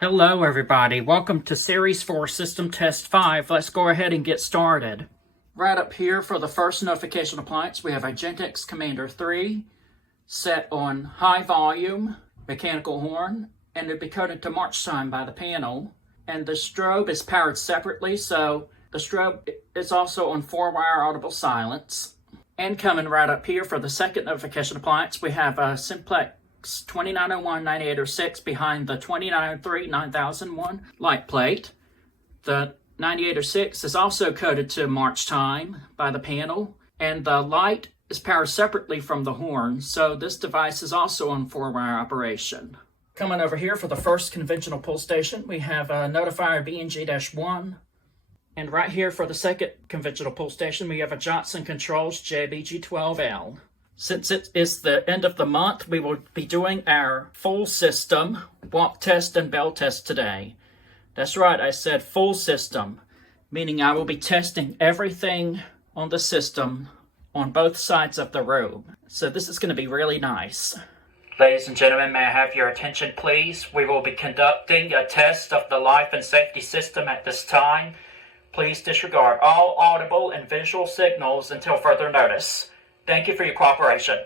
Hello everybody, welcome to Series 4 System Test 5. Let's go ahead and get started. Right up here for the first notification appliance, we have a Gentex Commander 3 set on high volume mechanical horn, and it'll be coded to march time by the panel. And the strobe is powered separately, so the strobe is also on 4-wire audible silence. And coming right up here for the second notification appliance, we have a Simplex 2901-9806 behind the 2903-9001 light plate. The 9806 is also coded to march time by the panel, and the light is powered separately from the horn, so this device is also on 4-wire operation. Coming over here for the first conventional pull station, we have a Notifier BNG-1. And right here for the second conventional pull station, we have a Johnson Controls JBG12L. Since it is the end of the month, we will be doing our full system walk test and bell test today. That's right, I said full system, meaning I will be testing everything on the system on both sides of the room. So this is going to be really nice. Ladies and gentlemen, may I have your attention please? We will be conducting a test of the life and safety system at this time. Please disregard all audible and visual signals until further notice. Thank you for your cooperation.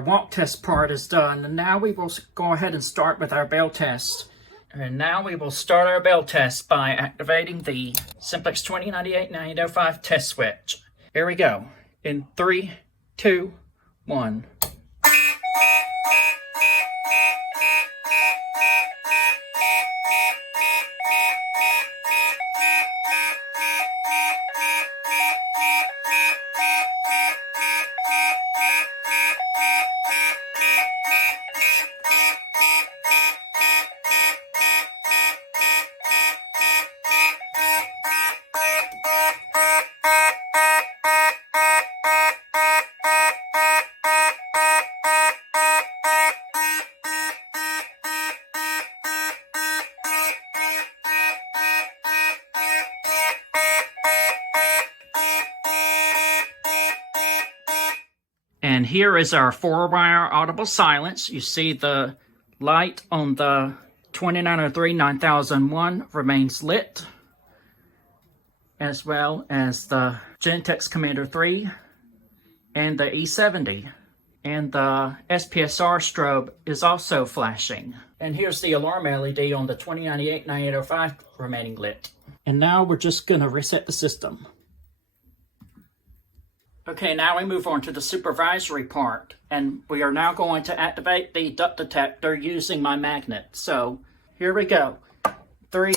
our walk test part is done, and now we will go ahead and start with our bell test. And now we will start our bell test by activating the Simplex 2098-9805 test switch. Here we go. In 3, 2, 1. And here is our 4-wire audible silence. You see the light on the 2903-9001 remains lit, as well as the Gentex Commander 3 and the E70. And the SPSR strobe is also flashing. And here's the alarm LED on the 2098-9805 remaining lit. And now we're just going to reset the system. Okay, now we move on to the supervisory part, and we are now going to activate the duct detector using my magnet. So, here we go. 3,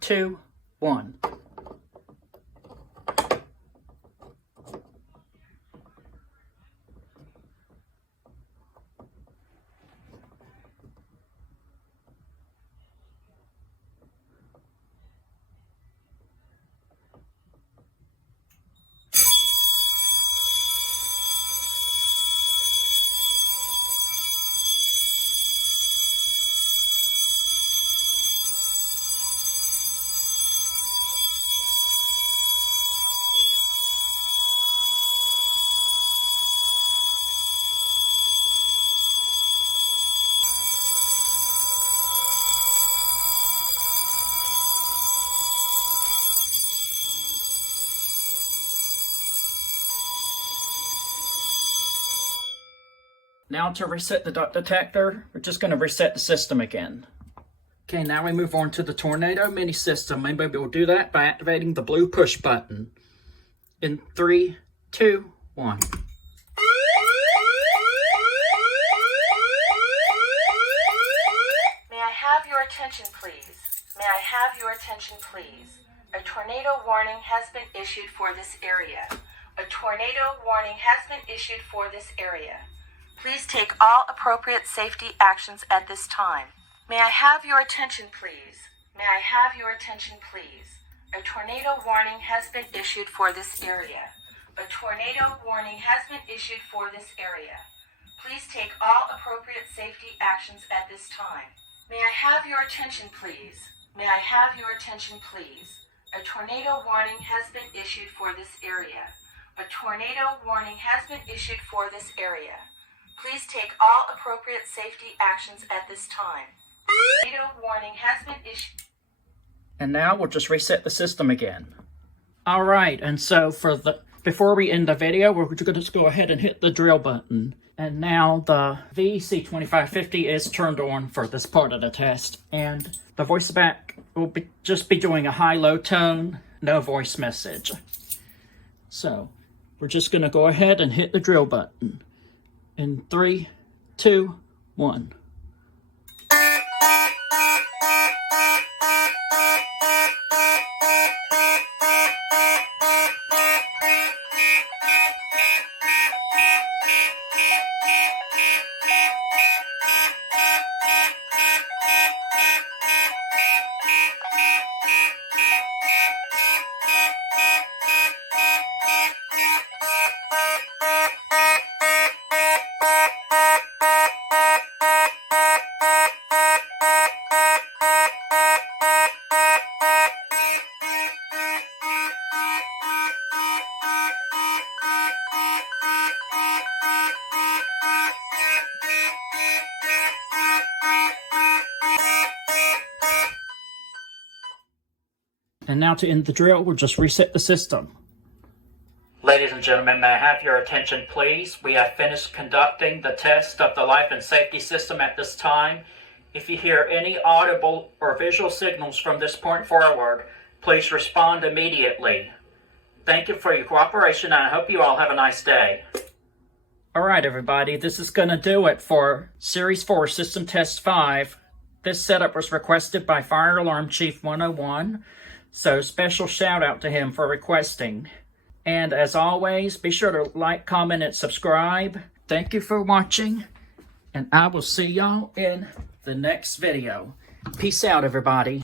2, 1. Now to reset the duct detector, we're just going to reset the system again. Okay, now we move on to the Tornado mini system. Maybe we'll do that by activating the blue push button. In 3, 2, 1. May I have your attention, please? May I have your attention, please? A tornado warning has been issued for this area. A tornado warning has been issued for this area. Please take all appropriate safety actions at this time. May I have your attention, please? May I have your attention, please? A tornado warning has been issued for this area. A tornado warning has been issued for this area. Please take all appropriate safety actions at this time. May I have your attention, please? May I have your attention, please? A tornado warning has been issued for this area. A tornado warning has been issued for this area. Please take all appropriate safety actions at this time. Tornado warning has been issued. And now we'll just reset the system again. Alright, and so before we end the video, we're going to just go ahead and hit the drill button. And now the VEC2550 is turned on for this part of the test. And the voice back will just be doing a high-low tone, no voice message. So, we're just going to go ahead and hit the drill button. In 3, 2, 1. And now to end the drill, we'll just reset the system. Ladies and and gentlemen, may I have your attention, please? We have finished conducting the test of the life and safety system at this time. If you hear any audible or visual signals from this point forward, please respond immediately. Thank you for your cooperation, and I hope you all have a nice day. Alright everybody, this is going to do it for Series 4 System Test 5. This setup was requested by Fire Alarm Chief 101, so special shout out to him for requesting. And as always, be sure to like, comment, and subscribe. Thank you for watching, and I will see y'all in the next video. Peace out, everybody.